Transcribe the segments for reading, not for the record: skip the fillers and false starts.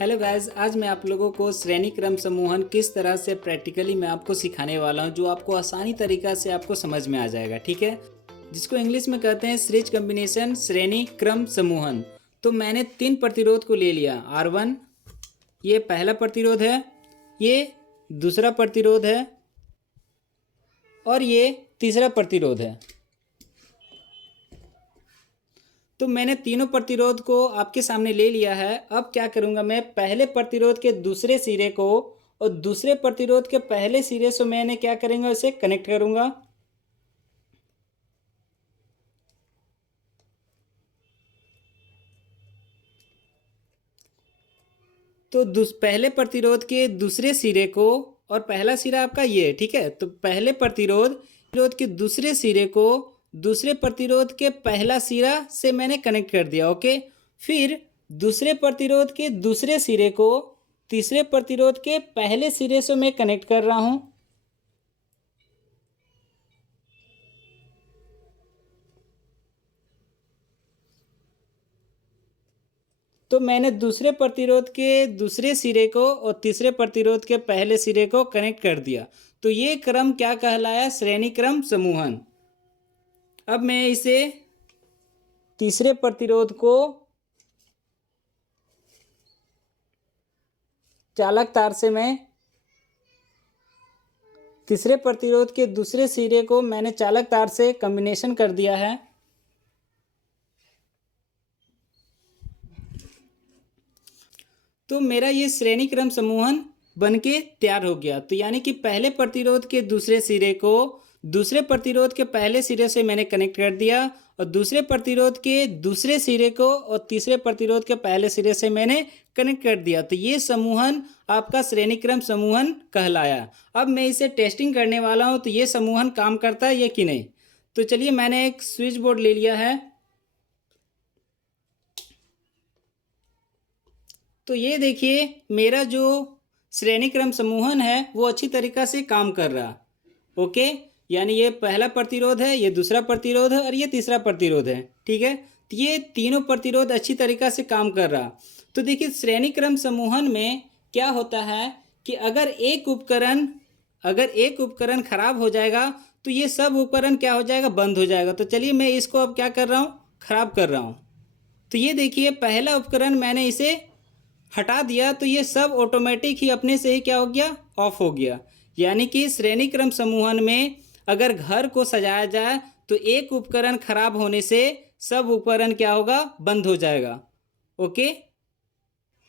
Hello guys, आज मैं आप लोगों को श्रेणी क्रम समूहन किस तरह से प्रैक्टिकली मैं आपको सिखाने वाला हूं, जो आपको आसानी तरीका से आपको समझ में आ जाएगा। ठीक है, जिसको इंग्लिश में कहते हैं सीरीज कॉम्बिनेशन श्रेणी क्रम समूहन। तो मैंने 3 प्रतिरोध को ले लिया। R1 ये पहला प्रतिरोध है, ये दूसरा प्रतिरोध है और ये तीसरा प्रतिरोध है। तो मैंने तीनों प्रतिरोध को आपके सामने ले लिया है। अब क्या करूंगा, मैं पहले प्रतिरोध के दूसरे सिरे को और दूसरे प्रतिरोध के पहले सिरे से मैंने क्या करेंगे, उसे कनेक्ट करूंगा। तो पहले प्रतिरोध के दूसरे सिरे को, और पहला सिरा आपका ये है, ठीक है। तो पहले प्रतिरोध के दूसरे सिरे को दूसरे प्रतिरोध के पहला सिरा से मैंने कनेक्ट कर दिया। ओके, फिर दूसरे प्रतिरोध के दूसरे सिरे को तीसरे प्रतिरोध के पहले सिरे से मैं कनेक्ट कर रहा हूं। तो मैंने दूसरे प्रतिरोध के दूसरे सिरे को और तीसरे प्रतिरोध के पहले सिरे को कनेक्ट कर दिया। तो ये क्रम क्या कहलाया, श्रेणी क्रम समूहन। अब मैं इसे तीसरे प्रतिरोध को चालक तार से मैं तीसरे प्रतिरोध के दूसरे सिरे को मैंने चालक तार से कॉम्बिनेशन कर दिया है। तो मेरा ये श्रेणी क्रम समूहन बनके तैयार हो गया। तो यानी कि पहले प्रतिरोध के दूसरे सिरे को दूसरे प्रतिरोध के पहले सिरे से मैंने कनेक्ट कर दिया और दूसरे प्रतिरोध के दूसरे सिरे को और तीसरे प्रतिरोध के पहले सिरे से मैंने कनेक्ट कर दिया। तो ये समूहन आपका श्रेणी क्रम समूहन कहलाया। अब मैं इसे टेस्टिंग करने वाला हूँ, तो ये समूहन काम करता है या कि नहीं। तो चलिए, मैंने एक स्विच बोर्ड ले लिया है। तो ये देखिए, मेरा जो श्रेणी क्रम समूहन है वो अच्छी तरीक़ा से काम कर रहा। ओके, यानी ये पहला प्रतिरोध है, ये दूसरा प्रतिरोध है और ये तीसरा प्रतिरोध है। ठीक है, तो ये तीनों प्रतिरोध अच्छी तरीक़ा से काम कर रहा। तो देखिए, श्रेणी क्रम समूहन में क्या होता है कि अगर एक उपकरण खराब हो जाएगा तो ये सब उपकरण क्या हो जाएगा, बंद हो जाएगा। तो चलिए, मैं इसको अब क्या कर रहा हूँ, खराब कर रहा हूँ। तो ये देखिए, पहला उपकरण मैंने इसे हटा दिया तो ये सब ऑटोमेटिक ही अपने से ही क्या हो गया, ऑफ हो गया। यानी कि श्रेणी क्रम समूहन में अगर घर को सजाया जाए तो एक उपकरण खराब होने से सब उपकरण क्या होगा, बंद हो जाएगा। ओके,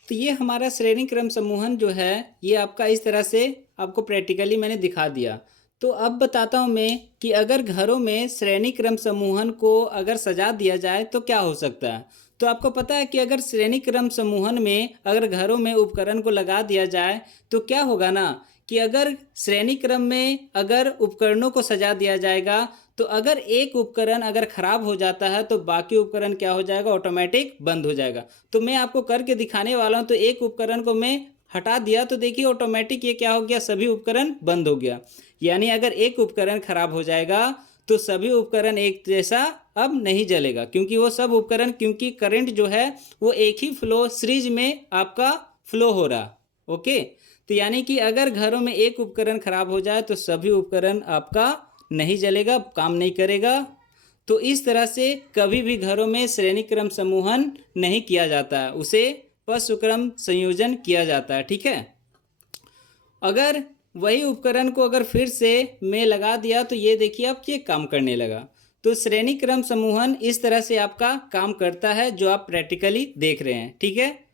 तो ये हमारा श्रेणी क्रम समूहन जो है ये आपका इस तरह से आपको प्रैक्टिकली मैंने दिखा दिया। तो अब बताता हूँ मैं कि अगर घरों में श्रेणी क्रम समूहन को अगर सजा दिया जाए तो क्या हो सकता है। तो आपको पता है कि अगर श्रेणी क्रम समूहन में अगर घरों में उपकरण को लगा दिया जाए तो क्या होगा ना, कि अगर श्रेणी क्रम में अगर उपकरणों को सजा दिया जाएगा तो अगर एक उपकरण अगर खराब हो जाता है तो बाकी उपकरण क्या हो जाएगा, ऑटोमेटिक बंद हो जाएगा। तो मैं आपको करके दिखाने वाला हूं। तो एक उपकरण को मैं हटा दिया तो देखिए ऑटोमेटिक ये क्या हो गया, सभी उपकरण बंद हो गया। यानी अगर एक उपकरण खराब हो जाएगा तो सभी उपकरण एक जैसा अब नहीं जलेगा, क्योंकि वो सब उपकरण, क्योंकि करंट जो है वो एक ही फ्लो सीरीज में आपका फ्लो हो रहा। ओके, तो यानी कि अगर घरों में एक उपकरण खराब हो जाए तो सभी उपकरण आपका नहीं जलेगा, काम नहीं करेगा। तो इस तरह से कभी भी घरों में श्रेणी क्रम समूहन नहीं किया जाता है, उसे पशु क्रम संयोजन किया जाता है। ठीक है, अगर वही उपकरण को अगर फिर से मैं लगा दिया तो ये देखिए अब ये काम करने लगा। तो श्रेणी क्रम समूहन इस तरह से आपका काम करता है, जो आप प्रैक्टिकली देख रहे हैं। ठीक है,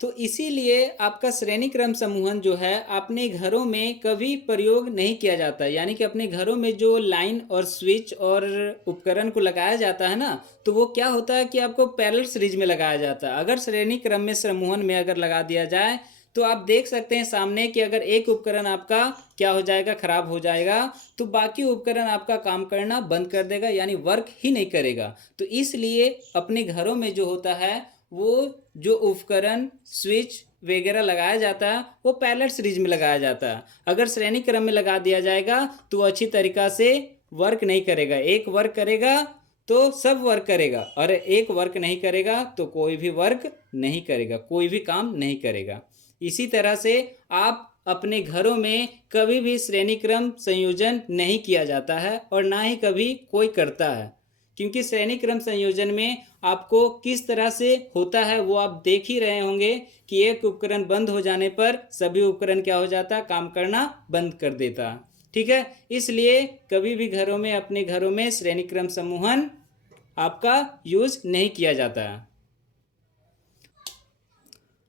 तो इसीलिए आपका श्रेणी क्रम समूहन जो है अपने घरों में कभी प्रयोग नहीं किया जाता। यानी कि अपने घरों में जो लाइन और स्विच और उपकरण को लगाया जाता है ना, तो वो क्या होता है कि आपको पैरेलल सीरीज में लगाया जाता है। अगर श्रेणी क्रम में समूहन में अगर लगा दिया जाए तो आप देख सकते हैं सामने कि अगर एक उपकरण आपका क्या हो जाएगा, खराब हो जाएगा, तो बाकी उपकरण आपका काम करना बंद कर देगा, यानी वर्क ही नहीं करेगा। तो इसलिए अपने घरों में जो होता है वो जो उपकरण स्विच वगैरह लगाया जाता है वो पैरेलल सीरीज में लगाया जाता है। अगर श्रेणी क्रम में लगा दिया जाएगा तो वो अच्छी तरीक़ा से वर्क नहीं करेगा। एक वर्क करेगा तो सब वर्क करेगा, और एक वर्क नहीं करेगा तो कोई भी वर्क नहीं करेगा, कोई भी काम नहीं करेगा। इसी तरह से आप अपने घरों में कभी भी श्रेणी क्रम संयोजन नहीं किया जाता है और ना ही कभी कोई करता है, क्योंकि श्रेणी क्रम संयोजन में आपको किस तरह से होता है वो आप देख ही रहे होंगे कि एक उपकरण बंद हो जाने पर सभी उपकरण क्या हो जाता, काम करना बंद कर देता। ठीक है, इसलिए कभी भी घरों में, अपने घरों में श्रेणी क्रम समूहन आपका यूज नहीं किया जाता है।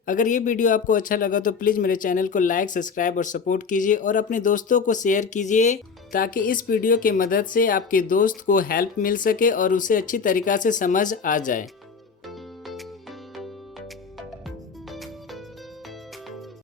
अगर ये वीडियो आपको अच्छा लगा तो प्लीज़ मेरे चैनल को लाइक, सब्सक्राइब और सपोर्ट कीजिए और अपने दोस्तों को शेयर कीजिए, ताकि इस वीडियो की मदद से आपके दोस्त को हेल्प मिल सके और उसे अच्छी तरीक़ा से समझ आ जाए।